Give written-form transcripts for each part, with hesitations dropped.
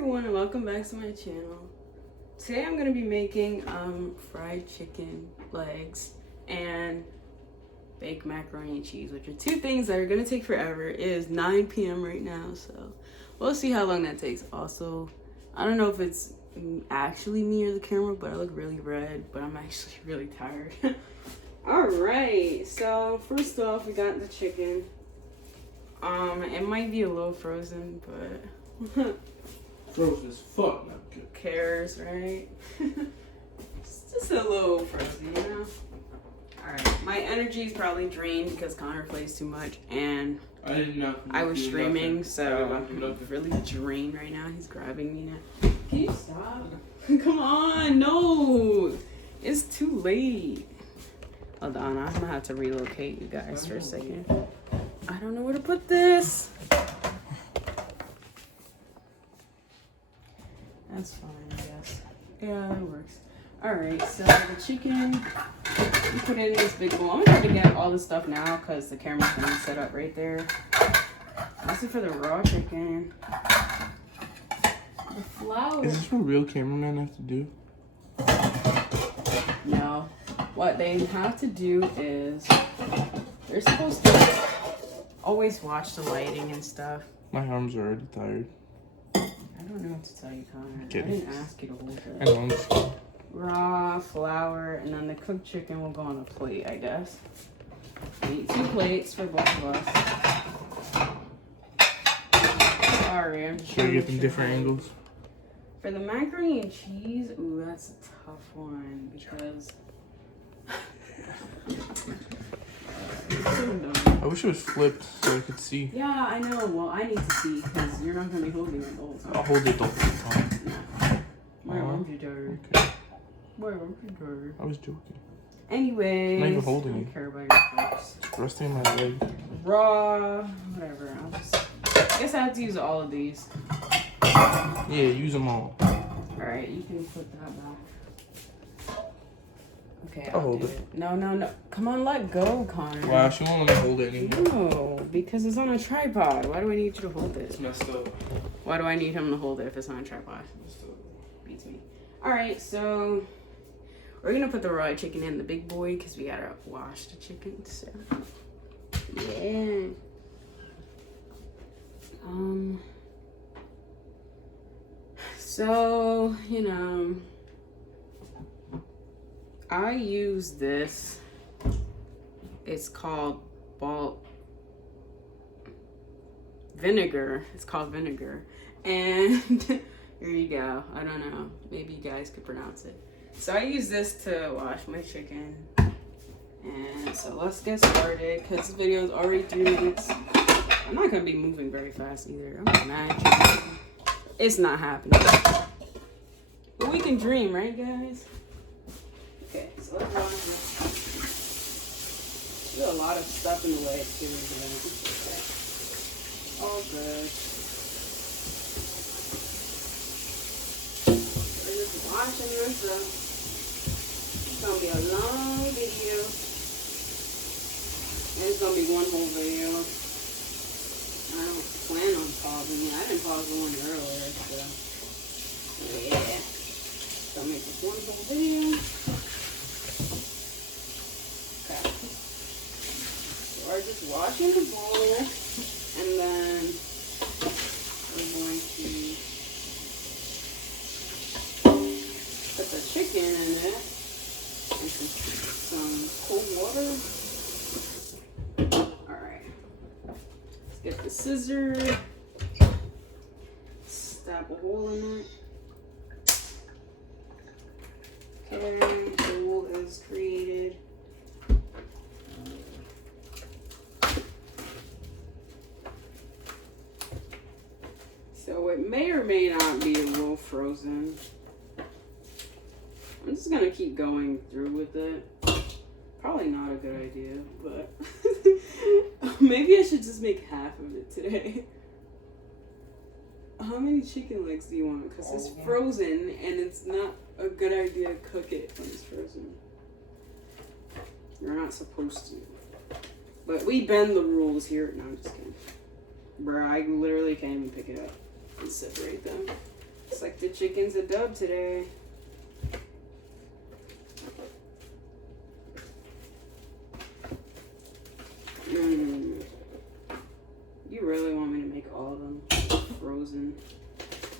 everyone and welcome back to my channel. Today I'm gonna be making fried chicken legs and baked macaroni and cheese, which are two things that are gonna take forever. It is 9 p.m. right now, so we'll see how long that takes. Also, I don't know if it's actually me or the camera, but I look really red, but I'm actually really tired. Alright, so first off we got the chicken. It might be a little frozen, but frozen as fuck. who cares, right? It's just a little frozen, you know? Alright, my energy is probably drained because Connor plays too much and I was streaming, so I'm really drained right now. He's grabbing me now. Can you stop? Come on, no! It's too late. Hold on, I'm gonna have to relocate you guys for a second. I don't know where to put this. That's fine, I guess. Yeah, that works. Alright, so the chicken, you put it in this big bowl. I'm gonna try to get all the stuff now because the camera's gonna be set up right there. This is for the raw chicken. The flour. Is this what real cameramen have to do? No. What they have to do is they're supposed to always watch the lighting and stuff. My arms are already tired. I don't know what to tell you, Connor. I didn't ask you to hold I it. know, I'm just... Raw flour, and then the cooked chicken will go on a plate, I guess. We need 2 plates for both of us. Sorry, I'm just Should I trying get to them show different you. angles? For the macaroni and cheese, ooh, that's a tough one because so dumb. I wish it was flipped so I could see. Yeah, I know. Well, I need to see because you're not gonna be holding it the whole time. I'll hold it the whole time. My arms are tired. Okay. My arms are tired. I was joking. Anyways, I'm not even holding I don't it. care about your folks. It's resting on my leg. Raw, whatever. I guess I have to use all of these. Yeah, use them all. Alright, you can put that back. Okay, I'll hold do it. No. Come on, let go, Connor. Wow, she won't let me hold it anymore. No, because it's on a tripod. Why do I need you to hold it? It's messed up. Why do I need him to hold it if it's on a tripod? Beats me. Alright, so we're gonna put the raw chicken in the big boy because we gotta wash the chicken. So yeah. So, you know, I use this. It's called vinegar. It's called vinegar. And here you go. I don't know. Maybe you guys could pronounce it. So I use this to wash my chicken. And so let's get started because this video is already 3 minutes. I'm not going to be moving very fast either. I'm mad. It's not happening. But we can dream, right, guys? Okay, so let's run this. There's a lot of stuff in the way, too. Okay. All good. We're just washing this up. It's going to be a long video. And it's going to be one whole video. I don't plan on pausing it. I didn't pause the one earlier, so yeah. So I'll make this one whole video. Okay. So we're just washing the bowl, and then we're going to put the chicken in it and some cold water. Get the scissor, stab a hole in it. Okay, the hole is created. So it may or may not be a little frozen. I'm just gonna keep going through with it. Probably not a good idea, but maybe I should just make half of it today. How many chicken legs do you want? Because it's frozen and it's not a good idea to cook it when it's frozen. You're not supposed to. But we bend the rules here. No, I'm just kidding. Bruh, I literally can't even pick it up and separate them. Looks like the chicken's a dub today. You really want me to make all of them frozen?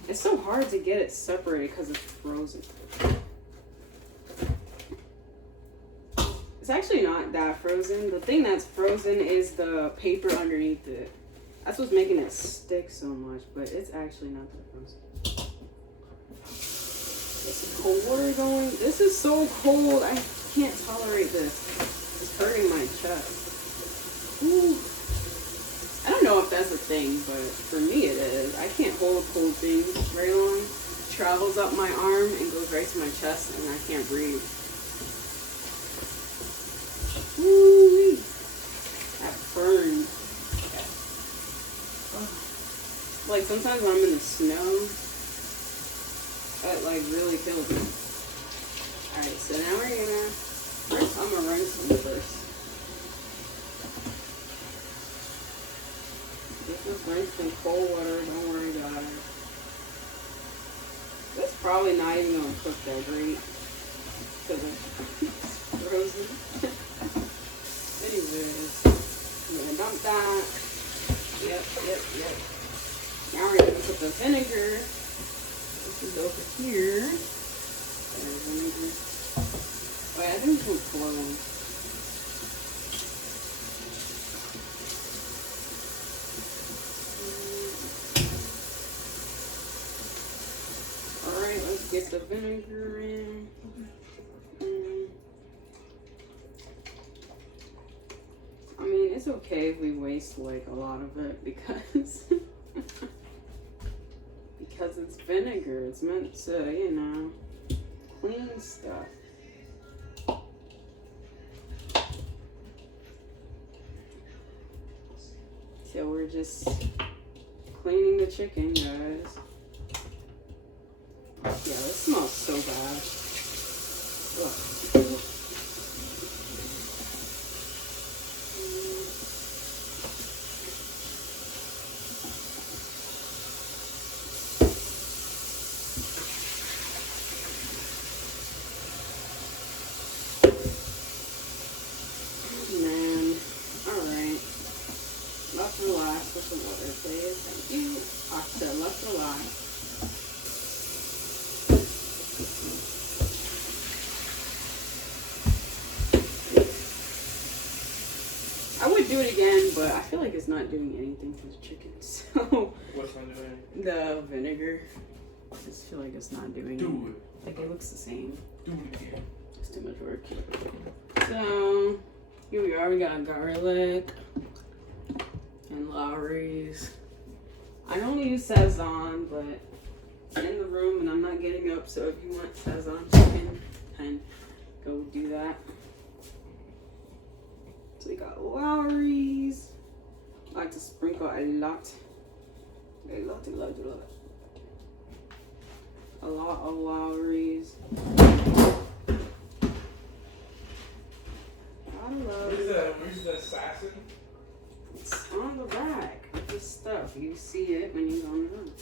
It's so hard to get it separated because it's frozen. It's actually not that frozen. The thing that's frozen is the paper underneath it. That's what's making it stick so much, but it's actually not that frozen. Get some cold water going. This is so cold. I can't tolerate this. It's hurting my chest. Ooh. I don't know if that's a thing, but for me it is. I can't hold cold things very long. It travels up my arm and goes right to my chest, and I can't breathe. Ooh, that burned. Oh. Like sometimes when I'm in the snow, that like really kills me. Alright, so now we're gonna, first I'm gonna rinse them first. Just rinse in cold water, don't worry about it. That's probably not even gonna cook that great because it's frozen. Anyways, I'm gonna dump that. Yep. Now we're gonna put the vinegar. This is over here. There's vinegar. Wait, I think it's gonna flow. Alright, let's get the vinegar in. I mean, it's okay if we waste like a lot of it because because it's vinegar. It's meant to, you know, clean stuff. So we're just cleaning the chicken, guys. Yeah, this smells so bad. Ugh. Man, alright. Left relax with some water, please. Thank you. I said left relax. I would do it again, but I feel like it's not doing anything to the chicken. So What's not doing? the vinegar. I just feel like it's not doing Do it. Like it looks the same. Do it again. It's too much work. So here we are. We got garlic and Lowry's. I only use Sazon, but I'm in the room and I'm not getting up. So if you want Sazon chicken, then go do that. So we got Lowry's. I like to sprinkle a lot. A lot of Lowry's. Where's the assassin? It's on the rack with this stuff. You see it when you go on the room.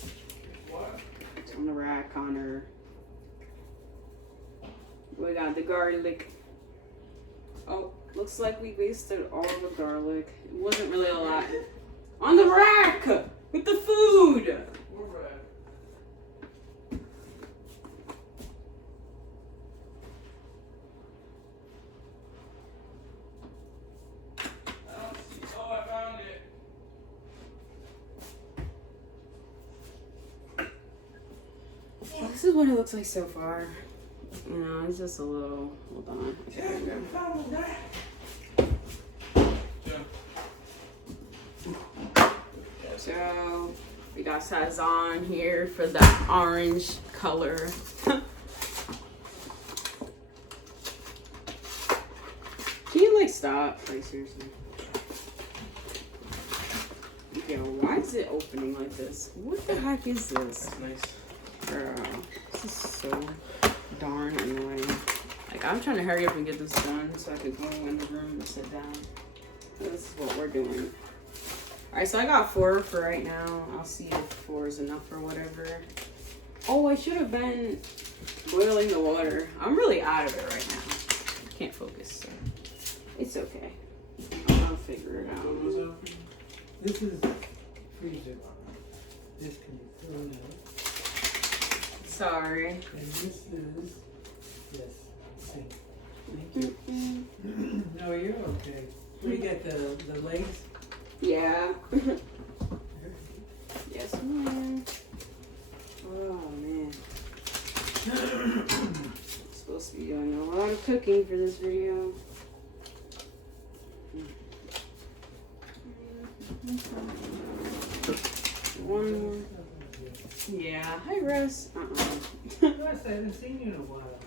What? It's on the rack, Connor. We got the garlic. Oh, looks like we wasted all the garlic. It wasn't really a lot. On the rack with the food. We're at. Oh, I found it. This is what it looks like so far. You know, it's just a little. Hold on. So we got Sazon here for the orange color. Can you like stop? Like seriously. Yo, why is it opening like this? What the heck is this? That's nice. Girl, this is so darn annoying. Like, I'm trying to hurry up and get this done so I could go in the room and sit down. So this is what we're doing. Alright, so I got 4 for right now. I'll see if 4 is enough or whatever. Oh, I should have been boiling the water. I'm really out of it right now. Can't focus, so it's okay. I'll figure it out. This is freezer. This can be thrown out. Sorry. And this is, yes, same. Thank you. No, you're okay. We got the legs. Yeah. Yes, ma'am. Oh, man. Supposed to be doing a lot of cooking for this video. One more. Yeah. Hi, Russ. Russ, I haven't seen you in a while.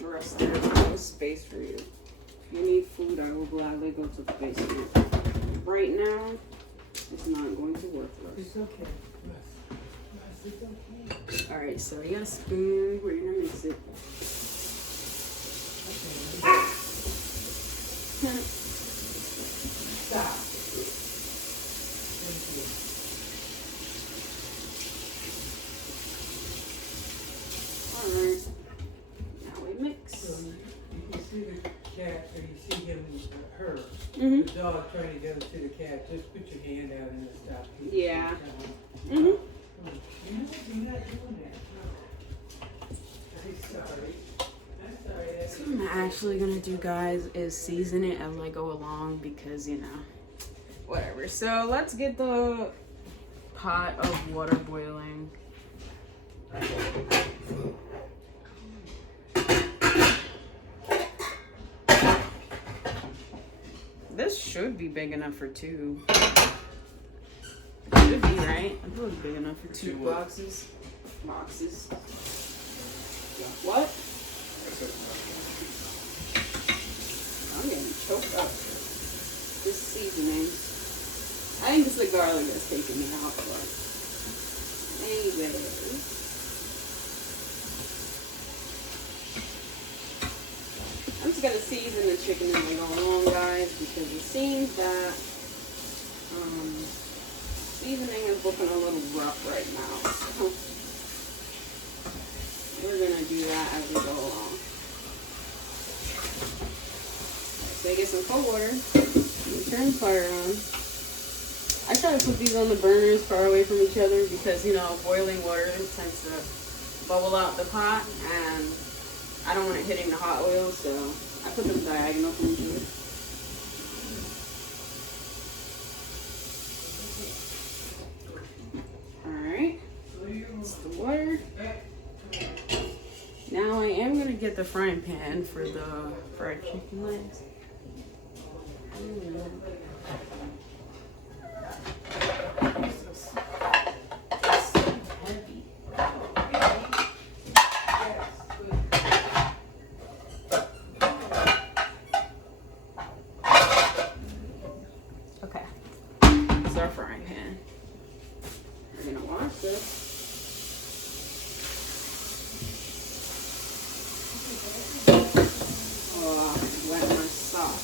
Russ, there's no space for you. If you need food, I will gladly go to the basement. Right now, it's not going to work, Russ. It's okay, Russ. Russ, it's okay. Alright, so you got a spoon. We're gonna mix it. Stop. Thank you. Alright. Now we mix. So you can see the cat, or you see him, her, Mm-hmm. the dog trying to go to the cat. Just put your hand out in the stop. Yeah. Mm-hmm. You're not doing that. No. I'm sorry. I'm sorry. What I'm actually gonna do, guys, is season it as I go along because, you know, whatever. So let's get the pot of water boiling. This should be big enough for two. It should be, right? I thought it was big enough for two boxes. Boxes. What? I'm getting choked up. This seasoning. I think it's the garlic that's taking me out, but anyways. I'm just gonna season the chicken as I go along, guys, because it seems that seasoning is looking a little rough right now. So we're gonna do that as we go along. So I get some cold water. Turn the fire on. I try to put these on the burners far away from each other because, you know, boiling water tends to bubble out the pot, and I don't want it hitting the hot oil, so I put them diagonal from each other. Alright, that's the water. Now I am going to get the frying pan for the fried chicken legs. Okay, it's our frying pan. We're gonna wash this. Oh, wet my sock.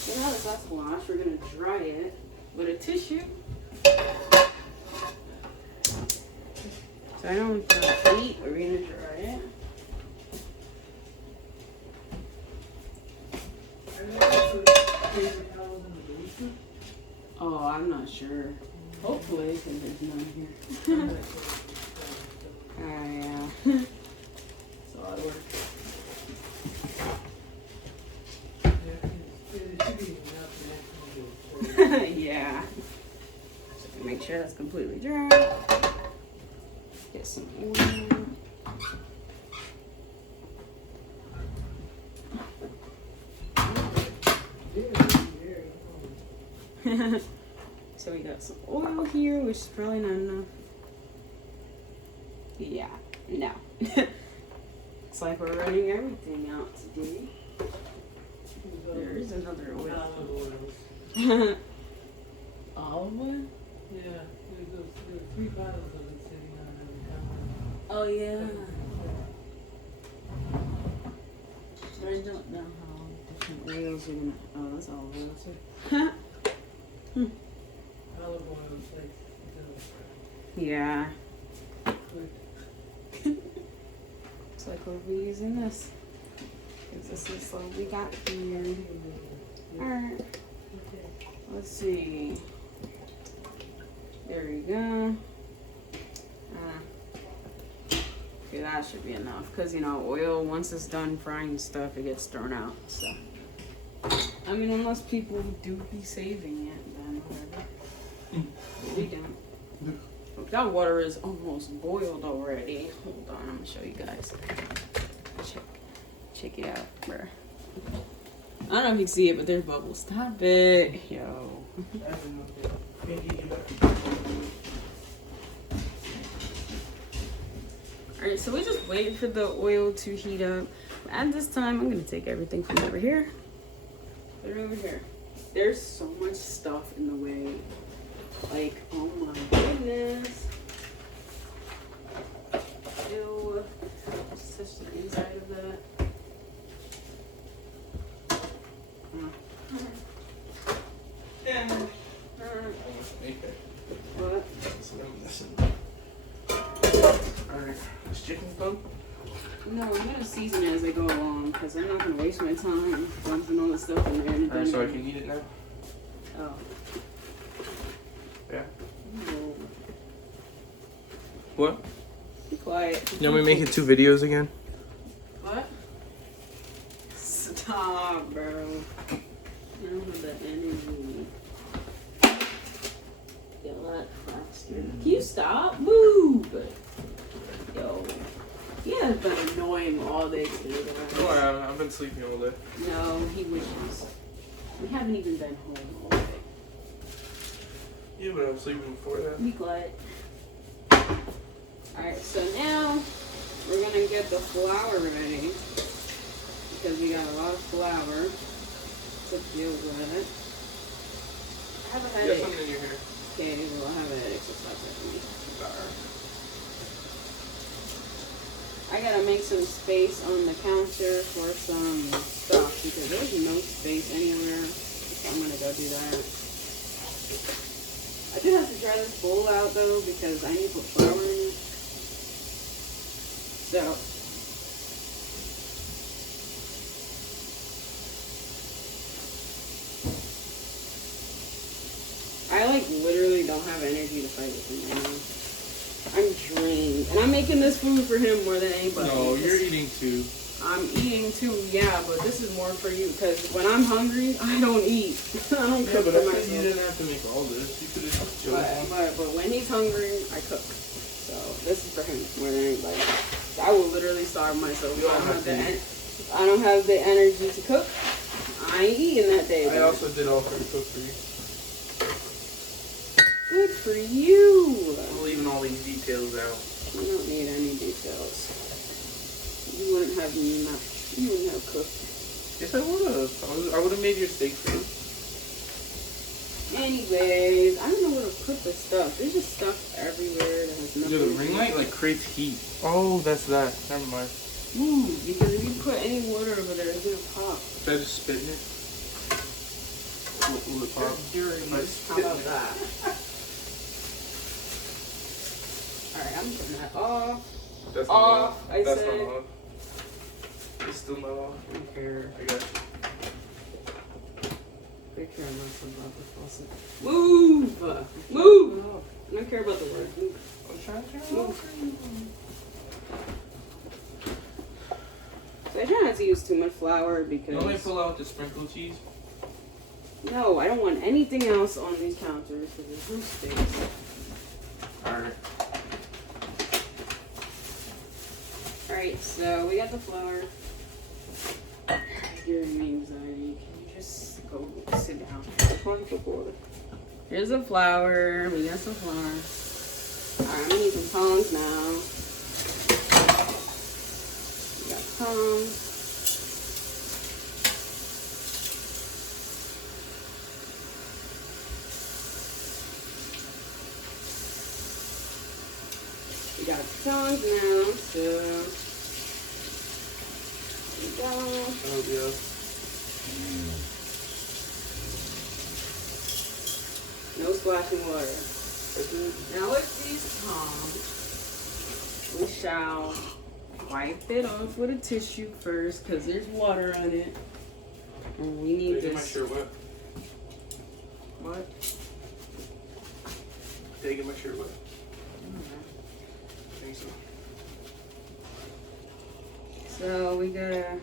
So now that that's washed, we're gonna dry it with a tissue. So I don't heat, we're gonna dry it. Oh, I'm not sure. Hopefully, because there's none here. Yeah. It's a lot of work. Yeah. So make sure that's completely dry. Get some oil. So we got some oil here, which is probably not enough. Yeah, no. It's like we're running everything out today. There is another oil. Olive oil? Yeah, there's 3 bottles of it sitting on the counter. Oh yeah. But I don't know how different oils are gonna. Oh, that's all oils. Olive oil is like, Yeah. quick. Looks like we'll be using this. 'Cause this is what we got here. Alright. Let's see. There we go. Okay, that should be enough. Because, you know, oil, once it's done frying stuff, it gets thrown out. So, I mean, unless people do be saving it, then whatever. We don't. That water is almost boiled already. Hold on, I'm gonna show you guys. Check it out, bruh. I don't know if you can see it, but there's bubbles. Stop it. Yo. Alright, so we just wait for the oil to heat up. At this time, I'm gonna take everything from over here. Put it over here. There's so much stuff in the way. Like, oh my goodness. Ew. Just touch the inside of that. What? Alright, is chicken done? No, I'm gonna season it as I go along because I'm not gonna waste my time dumping all the stuff in there. And Alright, so I then- can eat it now? Oh. Yeah. No. What? Be quiet. You want me making 2 videos again? What? Stop, bro. I don't have the energy. Get a lot faster. Can you stop? Move! Yo. He has been annoying all day today, No, guys. I've been sleeping all day. No, he wishes. We haven't even been home all day. Yeah, but I was sleeping before that. Be quiet. Alright, so now we're gonna get the flour ready. Because we got a lot of flour to deal with it. I have a You got headache. something in your hair. Okay, well, I have a headache, so stop touching me. I gotta make some space on the counter for some stuff because there's no space anywhere. So I'm gonna go do that. I do have to dry this bowl out though because I need to put flour in it. So. I like literally don't have energy to fight with him right now. I'm drained. And I'm making this food for him more than anybody. No, you're eating too. I'm eating too, yeah, but this is more for you because when I'm hungry, I don't eat. I don't Yeah, cook but for I said you myself. didn't have to make all this. You could have just chosen. But when he's hungry, I cook. So this is for him more than anybody. I will literally starve myself. You don't If have to eat. I don't have the energy to cook. I ain't eating that day. I bro. also did all for cook for you. Good for you. I'm leaving all these details out. You don't need any details. You wouldn't have enough. You wouldn't have cooked. Yes, I would have. I would have made your steak for you. Anyways, I don't know where to put the stuff. There's just stuff everywhere that has nothing. Yeah, the ring light like creates heat. Oh, that's that. Never mind. Ooh, because if you put any water over there, it's gonna pop. Should I just spit in it? Will it pop? Dirty. Like How spit in about it? that? Alright, I'm turning that off. That's not Off, off. I That's said. not off. It's still not off. Here. I got you. Take care of myself about the faucet. Move! Move! I don't care about the word. Move. I'm trying to turn it Move. off. So I try not to use too much flour because. Don't they pull out the sprinkle cheese? No, I don't want anything else on these counters because there's no space. Alright. Alright, so we got the flour. You're giving me anxiety. Can you just go sit down? Here's the flour. We got some flour. Alright, I'm gonna need some tongs now. We got tongs. We got the tongs now, so there we go. Oh, yeah. No splashing water. Now with these tongs, we shall wipe it off with a tissue first because there's water on it. And we need Did I get my this. shirt wet? What? Did I get my shirt wet? I think so. So we gotta.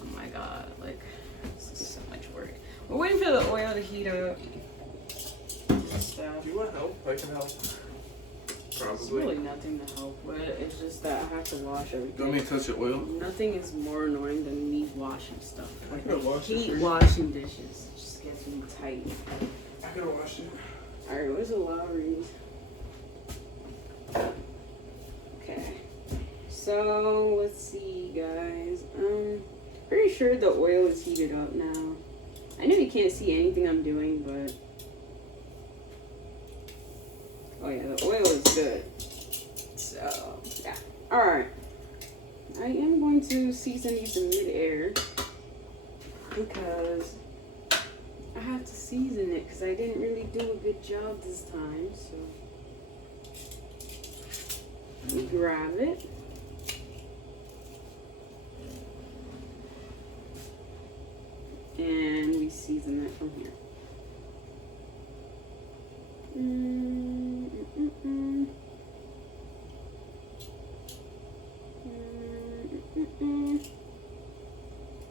Oh my god, like, this is so much work. We're waiting for the oil to heat up. Stuff. Do you want help? I can help. It's Probably. really nothing to help with. It's just that I have to wash Do you want everything. me to touch the oil? Nothing is more annoying than me washing stuff. I Like, could wash it for heat you. washing dishes. It just gets me tight. I could have washed it. Alright, where's the Lowry's? Okay. So, let's see, guys. Pretty sure the oil is heated up now. I know you can't see anything I'm doing, but... Oh yeah, the oil is good. So, yeah. Alright. I am going to season these in mid-air. Because I have to season it because I didn't really do a good job this time. So, we grab it. And we season it from here.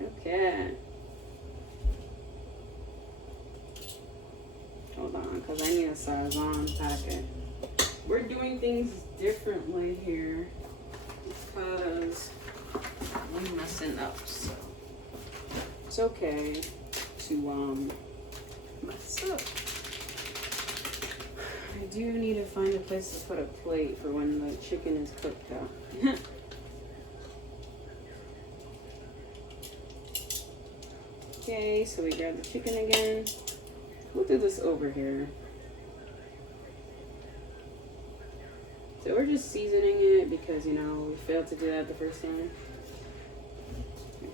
Okay. Hold on, because I need a Sazon packet. We're doing things differently here because we're messing up, so it's okay to mess up. I do need to find a place to put a plate for when the chicken is cooked out. Okay, so we grab the chicken again. We'll do this over here. So we're just seasoning it because, you know, we failed to do that the first time.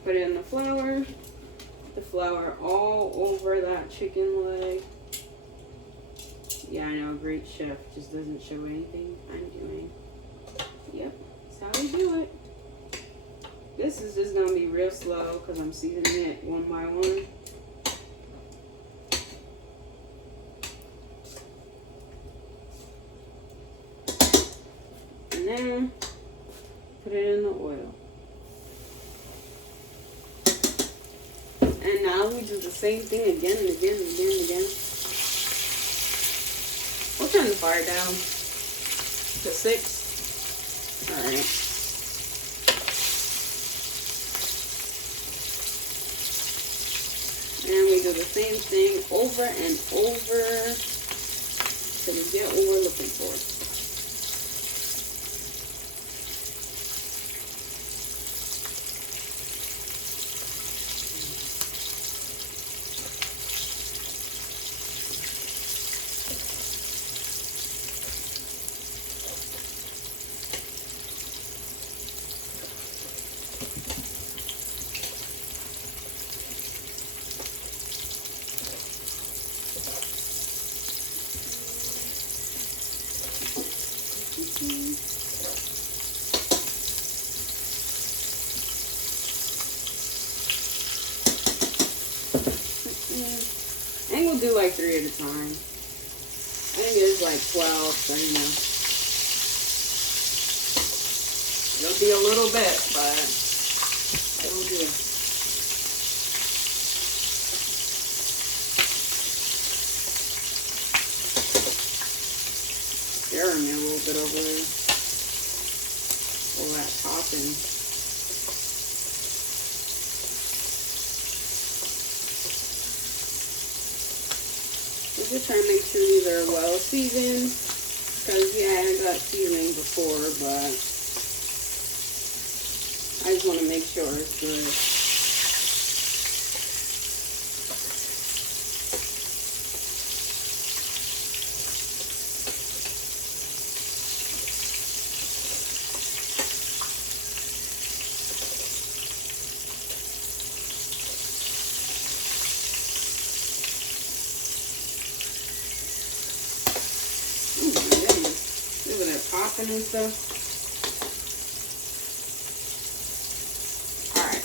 Put it in the flour. The flour all over that chicken leg. Yeah, I know, great chef just doesn't show anything I'm doing. Yep, that's how we do it. This is just gonna be real slow because I'm seasoning it one by one. And then put it in the oil. And now we do the same thing again and again and again and again. We'll turn the fire down to 6. Alright. And we do the same thing over and over till we get what we're looking for. And we'll do like 3 at a time. I think there's like 12, so you know. It'll be a little bit, but it'll do. Scaring me a little bit over there. All that popping. Just trying to make sure these are well seasoned, because yeah, I got seasoning before, but I just want to make sure it's good. popping and stuff. Alright.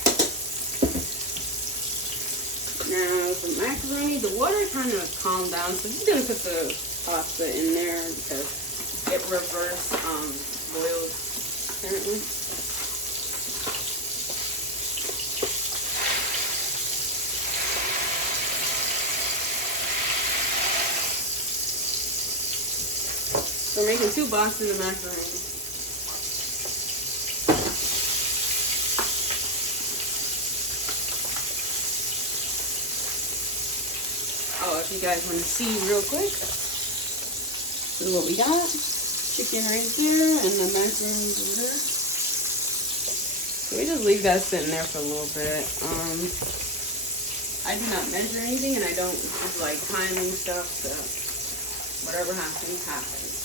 Now the macaroni, the water kind of calmed down, so I'm just gonna put the pasta in there because it reverse boils apparently. So we're making 2 boxes of macaroni. Oh, if you guys want to see real quick, this is what we got. Chicken right there and the macaroni over there. So we just leave that sitting there for a little bit. I do not measure anything and I don't do like timing stuff, so whatever happens, happens.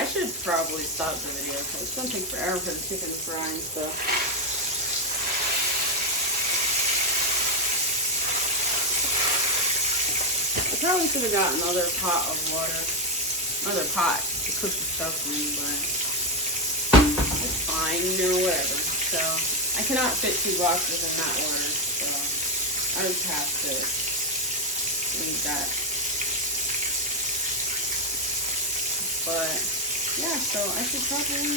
I should probably stop the video because it's going to take forever for the chicken to fry and stuff. I probably should have got another pot of water. Another pot to cook the stuff in, but it's fine, you know, whatever. So, I cannot fit 2 boxes in that order, so I just have to leave that. But yeah, so I should probably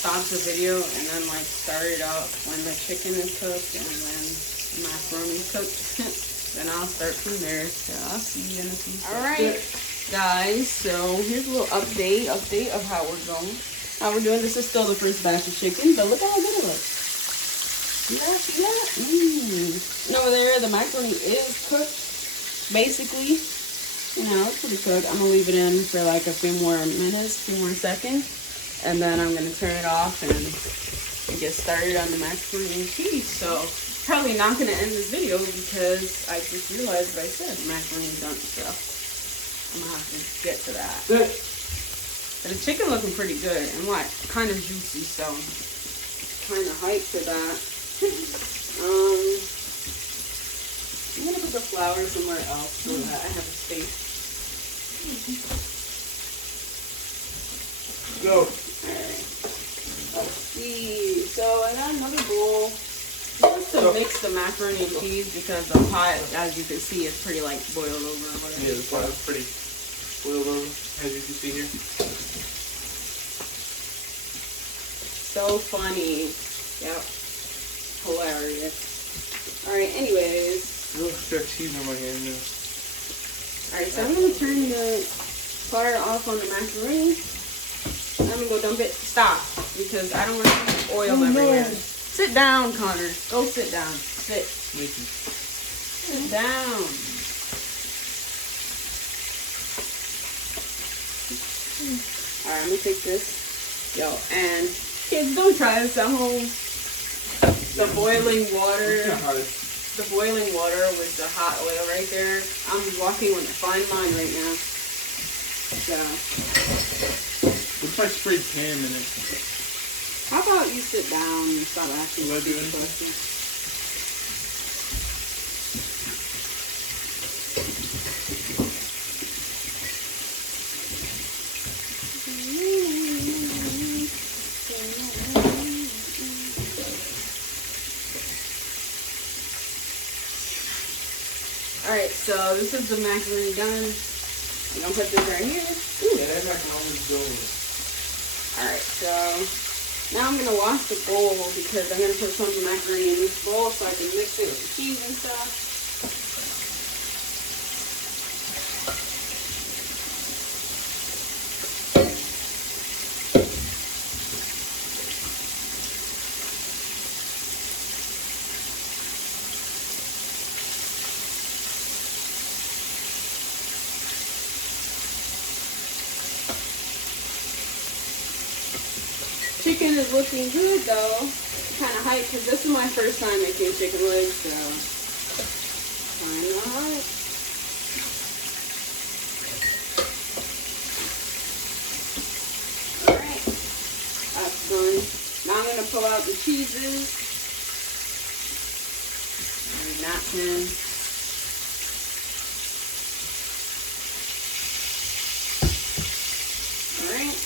stop the video and then like start it up when the chicken is cooked and when the macaroni is cooked. Then I'll start from there. So I'll see you in a few seconds. Alright guys, so here's a little update of how we're going. How we're doing. This is still the first batch of chicken, but look how good it looks. See that? See that? And over there, the macaroni is cooked. Basically, you know, it's pretty cooked. I'm gonna leave it in for like a few more minutes, a few more seconds, and then I'm gonna turn it off and get started on the macaroni and cheese. So probably not gonna end this video because I just realized what I said, macaroni done. So I'm gonna have to get to that. Good. But the chicken looking pretty good and like kind of juicy, so kind of hyped for that. I'm gonna put the flour somewhere else so that I have a space. Go. Alright. Let's see. So I got another bowl. Just to mix the macaroni and cheese because the pot, as you can see, is pretty like boiled over or whatever. Yeah, the pot is pretty boiled over, as you can see here. So funny. Yep. Hilarious. Alright, anyways. Real stretch cheese on my hand now. Alright, so I'm gonna turn the fire off on the macaroni. I'm gonna go dump it. Stop, because I don't want to put oil everywhere. Sit down, Connor. Go sit down. Sit. Nikki. Sit down. Alright, I'm gonna take this. Yo, and kids, don't try this at home. The boiling water. The boiling water with the hot oil right there. I'm walking with a fine line right now. So, Looks like sprayed Pam in it. how about you sit down and stop asking Will I do stupid anything? questions? Alright, so this is the macaroni done. I'm gonna put this right here. Ooh. Yeah, that macaroni is good. Alright, so now I'm gonna wash the bowl because I'm gonna put some of the macaroni in this bowl so I can mix it with the cheese and stuff. Chicken is looking good though. Kind of hyped because this is my first time making chicken legs, so kind of hyped. Alright, that's done. Now I'm going to pull out the cheeses. There we using that pan. Alright,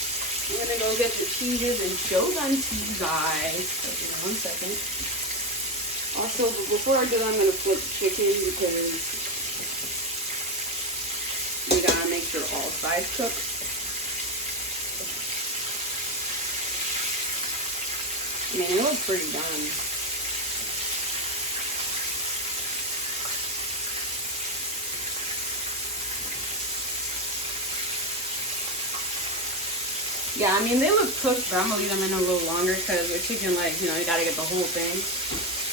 I'm gonna go get the cheeses and show them to you guys. So give me 1 second. Also, before I do that, I'm gonna flip the chicken because we gotta make sure all sides cook. I mean, it looks pretty done. Yeah, I mean, they look cooked, but I'm gonna leave them in a little longer because with chicken legs, you know, you gotta get the whole thing.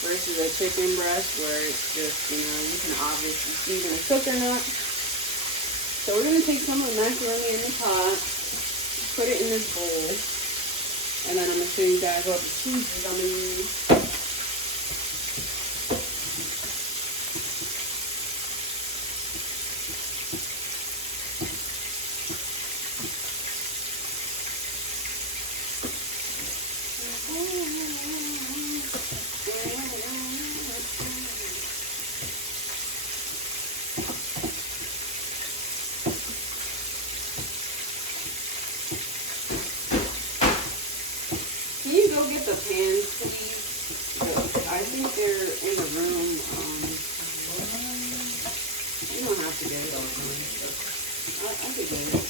Versus a chicken breast where it's just, you know, you can obviously see when it's cooked or not. So we're gonna take some of the macaroni in the pot, put it in this bowl. And then I'm going to show you guys what the cheeses I'm going to use. Go get the pans, please. I think they're in the room. You don't have to get it all done. I could get it.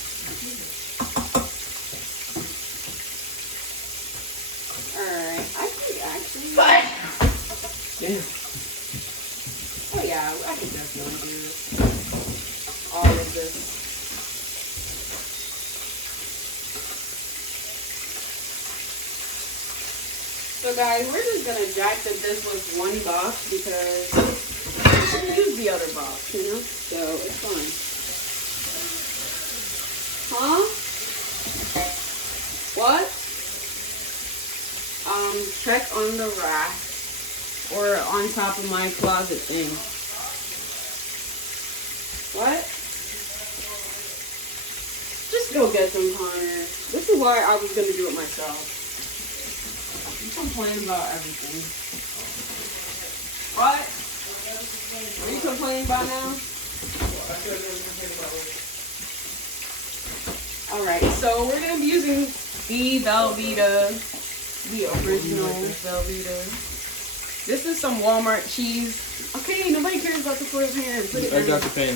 Alright, I think actually. But Damn. Oh yeah, I could definitely do all of this. So guys, we're just gonna jack that this was one box because we can use the other box, you know? So it's fine. Huh? What? Check on the rack or on top of my closet thing. What? Just go get them, Connor. This is why I was gonna do it myself. You complain about everything. What? What are you complaining about now? Alright, so we're going to be using the Velveeta, the original Velveeta. This is some Walmart cheese. Okay, nobody cares about the foil pan. Put it I down. got the pan.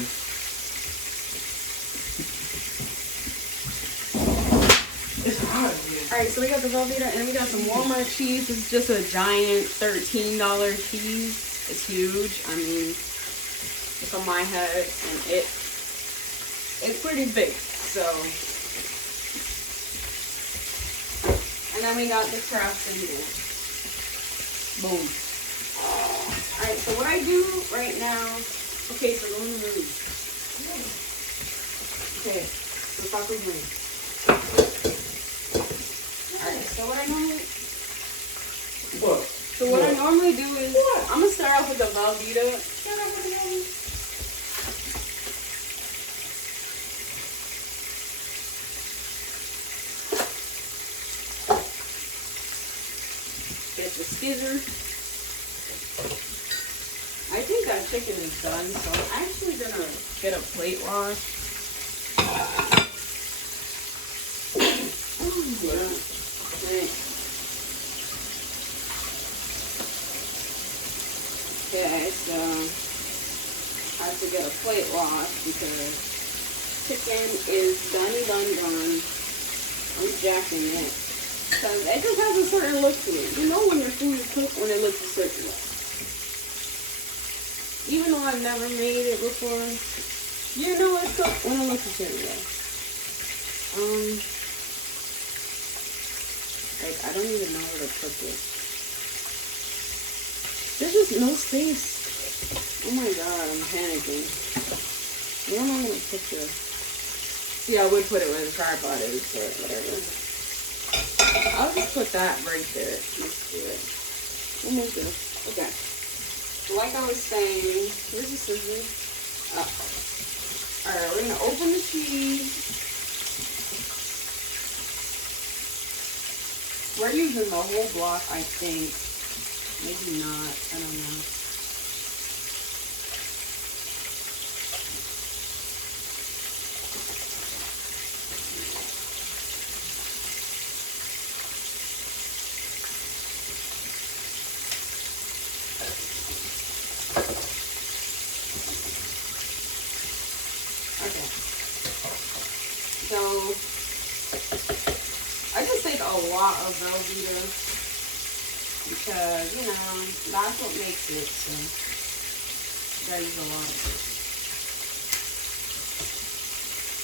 It's hot here. Alright, so we got the Velveeta and we got some Walmart cheese. It's just a giant $13 cheese. It's huge. I mean, it's on my head and it's pretty big. So, and then we got the Kraft single. Boom. Alright, so what I do right now, okay, so go in the room. Okay, so stop with me. Alright, so what I normally do is I'm gonna start off with the Velveeta. Get the scissor. I think that chicken is done, so I'm actually gonna get a plate wash. Okay, so I have to get a plate wash because chicken is done. I'm jacking it. Because it just has a certain look to it. You know when your food is cooked when it looks a certain way. Even though I've never made it before, you know it's cooked when it looks a certain way. Like, I don't even know where to put this. There's just no space. Oh my god, I'm panicking. Where am I gonna put this? See, I would put it where the tripod is, but whatever. I'll just put that right there. Let's do it. We'll move this. Okay. So like I was saying, here's the scissors. Alright, we're gonna open the cheese. We're using the whole block, I think. Maybe not. I don't know. lot of Velveeta because, you know, that's what makes it. So that is a lot of it.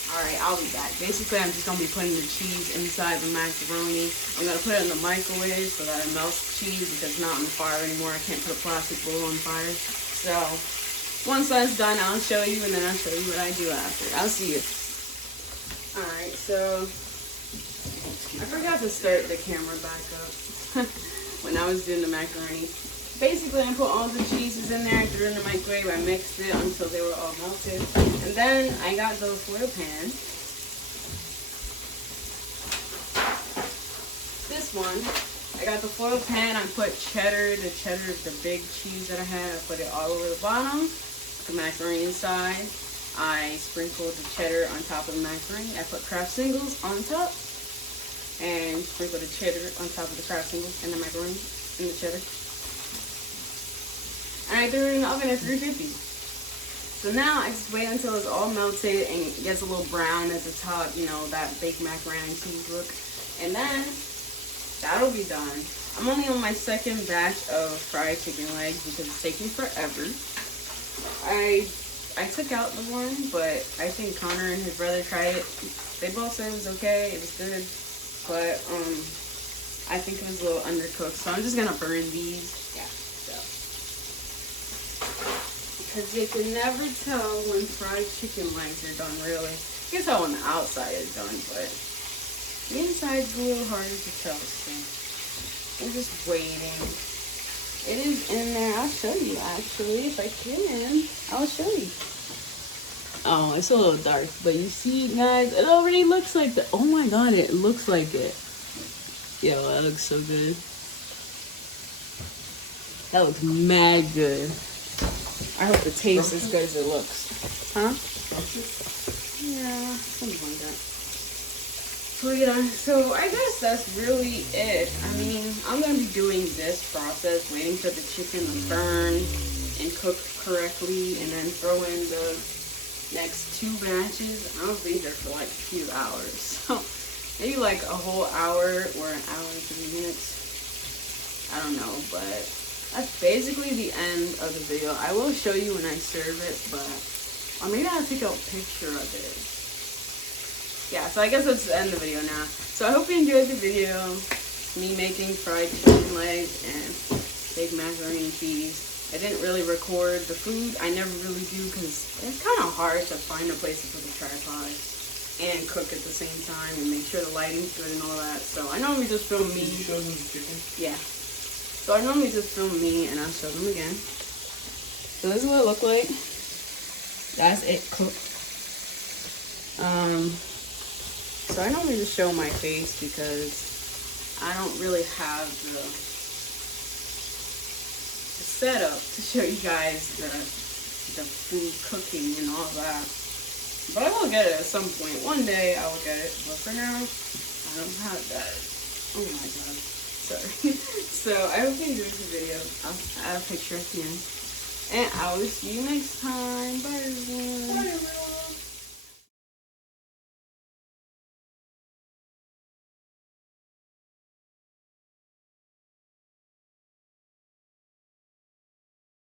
Alright, I'll be back. Basically, I'm just going to be putting the cheese inside the macaroni. I'm going to put it in the microwave so that it melts the cheese because it's not on the fire anymore. I can't put a plastic bowl on fire. So, once that's done, I'll show you, and then I'll show you what I do after. I'll see you. Alright, so I forgot to start the camera back up when I was doing the macaroni. Basically, I put all the cheeses in there, I threw it in the microwave, I mixed it until they were all melted. And then I got the foil pan. This one, I got the foil pan, I put cheddar. The cheddar is the big cheese that I had. I put it all over the bottom, the macaroni inside. I sprinkled the cheddar on top of the macaroni. I put Kraft Singles on top and sprinkled the cheddar on top of the Kraft Singles and the macaroni and the cheddar. And I threw it in the oven at 350. So now I just wait until it's all melted and it gets a little brown at the top, you know, that baked macaroni and cheese look. And then that'll be done. I'm only on my second batch of fried chicken legs because it's taking forever. I took out the one, but I think Connor and his brother tried it. They both said it was okay, it was good, but I think it was a little undercooked, so I'm just gonna burn these. Yeah, so. Because you can never tell when fried chicken legs are done, really. You can tell when the outside is done, but the inside's a little harder to tell, so I'm just waiting. It is in there. I'll show you, actually, if I can. I'll show you. Oh, it's a little dark, but you see, guys, it already looks like that. Oh my god, it looks like it. Yo, that looks so good. That looks mad good. I hope it tastes as good as it looks. Huh? Yeah, something like that. So yeah, so I guess that's really it. I mean, I'm going to be doing this process, waiting for the chicken to burn and cook correctly, and then throw in the next 2 batches. I'll be there for like a few hours. So maybe like a whole hour or an hour and 3 minutes. I don't know, but that's basically the end of the video. I will show you when I serve it, but or maybe I'll take a picture of it. Yeah, so I guess that's the end of the video now. So I hope you enjoyed the video. Me making fried chicken legs and baked macaroni and cheese. I didn't really record the food. I never really do because it's kind of hard to find a place to put the tripod and cook at the same time and make sure the lighting's good and all that. So I normally just film me. Did you show them the chicken? Yeah. So I normally just film me and I'll show them again. So this is what it looked like. That's it cooked. So I normally just show my face because I don't really have the setup to show you guys the food cooking and all that. But I will get it at some point. One day I will get it, but for now I don't have that. Oh my god. Sorry. So I hope you enjoyed the video. I'll add a picture at the end. And I will see you next time. Bye everyone. Bye everyone.